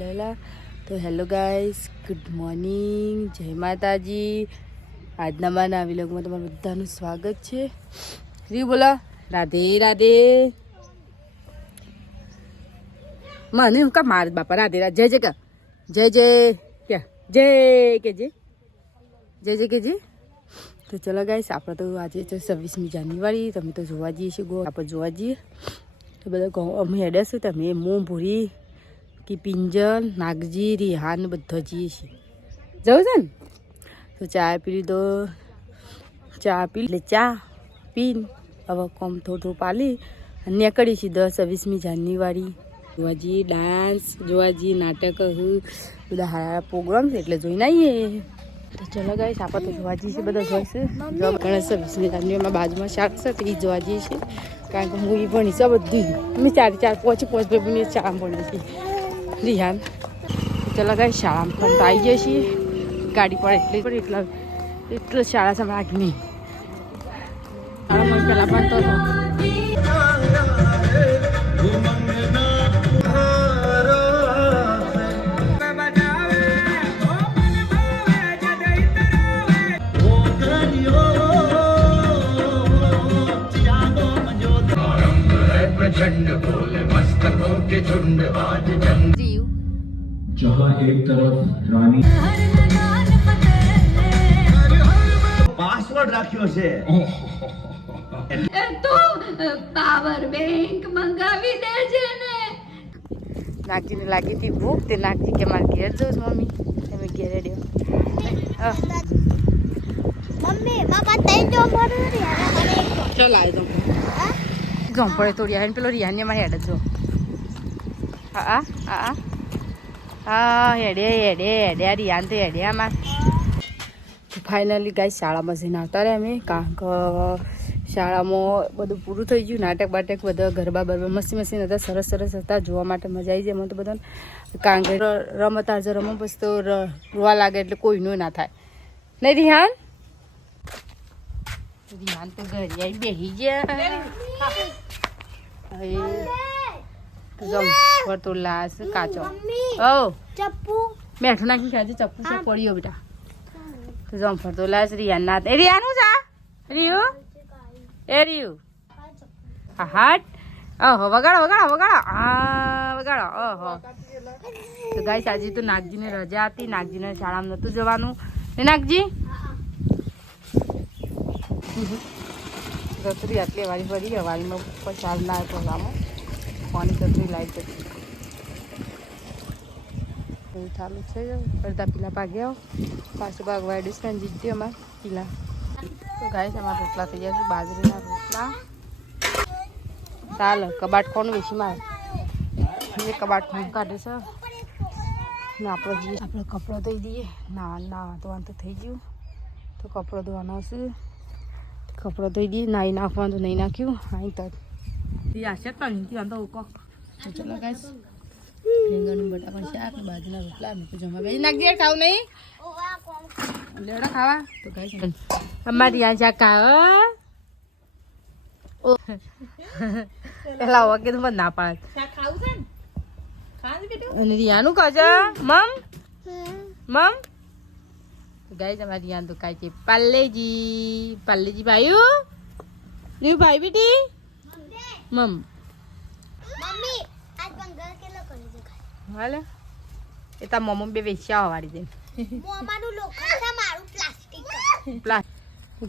લેલા તો hello guys, good morning, જય માતાજી. આજના મારા વિલોગમાં તમારું બધાનું સ્વાગત છે. શ્રી બોલો રાધે રાધે. મને હું કા માર બાપા રાધે રાધે. જય જય કા જય જય ક્યાં જય કે જય જય જય કે જય. તો ચલો ગાઈસ, આપણે તો આજે તો 26મી જાન્યુઆરી, તમે તો જોવા જઈએ છીએ ગો આપણે જોવા જઈએ તો બધા અમે હેડ્યા છું. તમે મું ભૂરી કે પિંજલ નાગજી રિહાન બધા જઈએ છીએ. જવું છે ને તો ચા પી લીધો, ચા પી એટલે ચા પીને હવે કોમ થોડું પાલી અને નીકળી છીએ 26મી જાન્યુઆરી જોવા જઈએ. ડાન્સ જોવા જઈએ, નાટક બધા સારા પ્રોગ્રામ છે એટલે જોઈને આવીએ. તો ચલો ગાઈસ, આપણે તો જોવા જઈએ છીએ બધા જોઈશે. ગણેશ 26મી જાન્યુઆરીમાં બાજુમાં શાળા છે તો એ જોવા જઈએ છીએ, કારણ કે હું એ ભણી છે બધી. અમે ચાર પાંચ ભાઈ શાળામાં ભણીએ છીએ રિહાન. ચલો ગાઈસ, શાળામાં પણ તો આવી જઈએ છીએ. ગાડી પર એટલે શાળા સમય નહીં શાળામાં પહેલાં ભણતો હતો. जहाँ एक तरफ रानी પાસવર્ડ રાખ્યો છે તો પાવર બેંક મંગાવી દેજે ને. નાગજીને લાગી હતી ભૂખ, તે નાગજી કે મારે ઘેર જવું છે મમ્મી. તમે ઘેર રેડ્યો મમ્મી બાપા તઈ જો ભરું રે ચાલ આવી દઉં જોમ પડે તો રિહાન પેલો રિહાનને મારે હેડ જો. હા હા હા હેડે હેડે હેડે રિહાન તો હેડે આમાં. ફાઇનલી ગાઈસ, શાળામાં જઈને આવતા રહ્યા અમે, કારણ કે શાળામાં બધું પૂરું થઈ ગયું. નાટક બાટક બધા ગરબા બરબા મસ્તી હતા, સરસ સરસ હતા, જોવા માટે મજા આવી જાય એમાં તો બધાને. કારણ કે રમતા જો રમો બસ તો રોવા લાગે એટલે કોઈનું ના થાય નહીં. રિહાન રિહાન તો ઘરે આવી બેસી ગયા. જમફળ તો લાસ કાચો ઓ ચપ્પુ મેઠું નાખી ખાજે. ચપ્પુ છે પડ્યો બેટા. તો જમફળ તો લાસ રિયાન ના એ રિયાનું જા રિયુ એ રિયુ હા હાટ ઓહો વગાડો વગાડો વગાડો હા વગાડો ઓહો. તો ગાઈસ, આજે તો નાગજીને રજા હતી, નાગજીને શાળામાં નહોતું જવાનું ને નાગજી ગતરી આટલી વારી ફરી વારીમાં ઉપર ચાલ ના પ્રોગ્રામો પાણી ગતરી લાઈટ જતી એવું ચાલુ છે. અડધા પીલા ભાગ્યા પાછું ભાગવા ડિસ્કાઉન્ટ જીત્યો અમારે પીલા. તો ગાય છે અમારા રોટલા થઈ ગયા છે, બાજરીના રોટલા. ચાલો કબાટ કોણ વેચી મારે એ કબાટ કોણ કાઢે છે ને આપણે કપડો ધોઈ દઈએ. ના ધોવાનું તો થઈ ગયું, તો કપડો ધોવાનો હશે. કપડો ધોઈ દઈએ. નાહી નાખવાનું તો નહીં નાખ્યું. અહીં તો આશે પણ તો ઉકો. તો ચલો ગાઈસ, રીંગણનું બટાકાનું શાક, બાજરીના રોટલા મેં તો જમવા બેસી નાખજે. ખાવું નહીં લેવડા ખાવા તો ગાઈસ અમારી આ શાક ખાવા પેલા વગે તો ના પાડે અને રિયાનું કહે છે મમ મમ. ગાઈસ, અમારી રિયાન તો ખાય છે પાર્લેજી ભાઈ ભાઈ બેટી મમ મમ્મી આજ બંગર કેલો કરી દે હાલે એ તા મમ્મી બે વેચ્યા હવારી દે મોમાનું લોખંડ છે, મારું પ્લાસ્ટિક.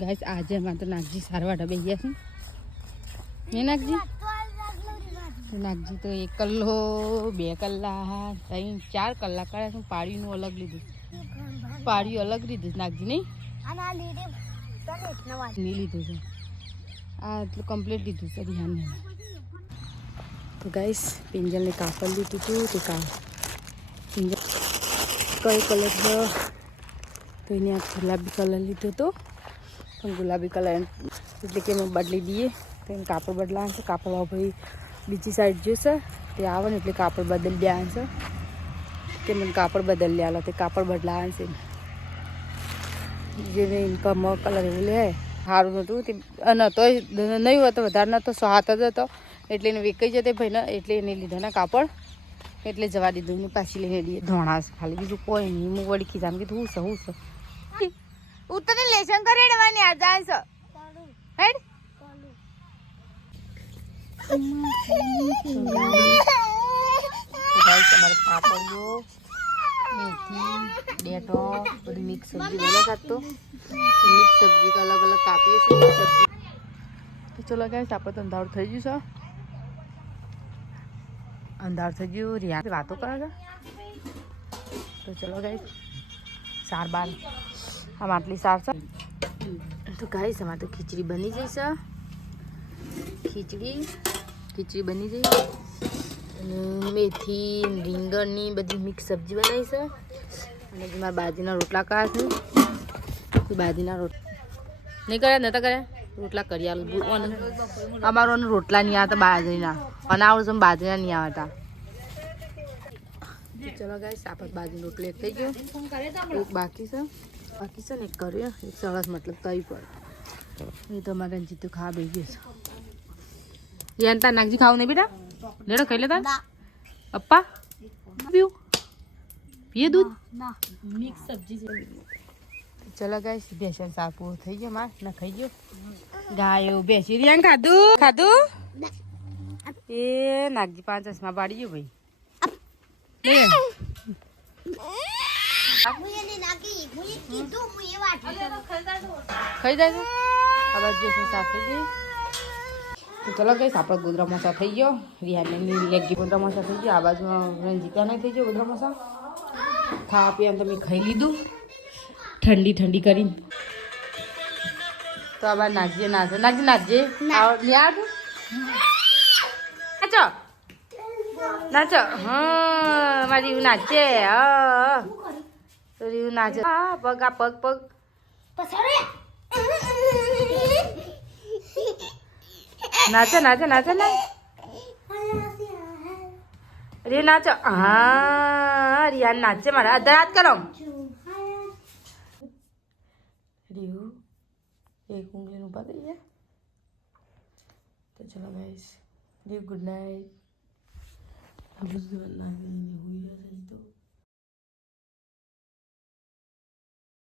ગાઈસ, આજે અમારે તો નાગજી સારવાડા બે ગયા છે હે નાગજી. નાગજી તો 1 કલાક 2 કલાક 3 4 કલાક કર્યા છે. પાડીનું અલગ લીધું, પાડ્યું અલગ લીધું નાગજી નહીં અને આ લીડે તને નવા નહીં લીધું છે. આ એટલું કમ્પ્લીટ લીધું છે રિહાનને. તો ગાઈસ, પિંજલને કાપડ લીધું હતું તે પિંજલ કયો કલર છે તો એને આ ગુલાબી કલર લીધો હતો, પણ ગુલાબી કલર એટલે કે અમે બદલી દઈએ તો એને કાપડ બદલાવાનું છે. કાપડ ભાઈ બીજી સાઈડ જોશે તે આવે ને એટલે કાપડ બદલી દેવાનું છે. કે મને કાપડ બદલી આલો તે કાપડ બદલાવાનું છે. જે ઇન્કમ કલર એવું લે સારું નહોતું તે નહોતો નહીં હતો, વધારે નહોતો, 7 જ હતો એટલે એને વેકાઈ જતે ભાઈને એટલે એને લીધો ને કાપડ એટલે જવા દીધું ને પાછી લઈને હેડીએ ધોણા ખાલી બીજું કોઈ નહીં હું વળી ખીજામ કીધું હું છે ઉત્તર લેશન કરી હેડવાની આ જાય છે હેડ તમારે પાપડીઓ મેથી ડેટો બધી મિક્સ સબ્જી બોલો કાઢતો મિક્સ સબ્જી અલગ અલગ કાપીએ છીએ મિક્સ સબ્જી તો ચલો ગાઈસ આપણે તો અંધારું થઈ ગયું છે અંધાર થઈ ગયું રિયા વાતો કરે છે તો ચલો ગાઈસ સાર બાર આમ આટલી સાર છે તો ગાઈસ અમારે તો ખીચડી બની જશે ખીચડી બની જઈ અને મેથી રીંગણની બધી મિક્સ સબ્જી બનાવી છે અને જેમાં બાજરીના રોટલા કર્યા છે બાજરીના રોટલા નહીં કર્યા નતા કર્યા રોટલા કરી અમારો રોટલા નહીં આવતા બાજરીના બનાવું છું બાજરીના નહીં આવતા ચલો ગાઈસ આપણે બાજરી રોટલો એક થઈ ગયો એક બાકી છે ને એક કર્યો એક સરસ મતલબ તવી પર એ તો અમારે રંજીતું ખાવા બેસી ગયું છે યાન તાર નાગજી ખાવું નહીં બેટા લેડો ખાઈ લેતા પપ્પા પીવું પીએ દૂધ મિક્સ સબ્જી છે ચલો ગાઈસ બેસન શાક પૂરું થઈ ગયો માર ના ખાઈ ગયો ગાયો બેસી રિયાન ખાધું એ નાગજી 5 ચશ્મા પાડી ગયો ભાઈ ખાઈ જાય છે આ બાજુ બેસન શાક થઈ ગયું ચલો ગઈ આપણે ગોદરા મસા થઈ ગયો રિયાને એક ગોદરા મસા થઈ ગયો આ બાજુમાં રંજીતા નહીં થઈ ગયો ગોદરા મસા ખાવા પીવાનું તમે ખાઈ લીધું ઠંડી કરીને તો આবার નાચજે નાચો હા મારી રીવ નાચે રીવ નાચે પગ આ પગ નાચો ના રે નાચો હા રિયાન નાચે મારા અધર હાથ કરો રીવ એક ઉંગલી ऊपर दे दिया तो चलो गाइस रिव गुड नाइट अब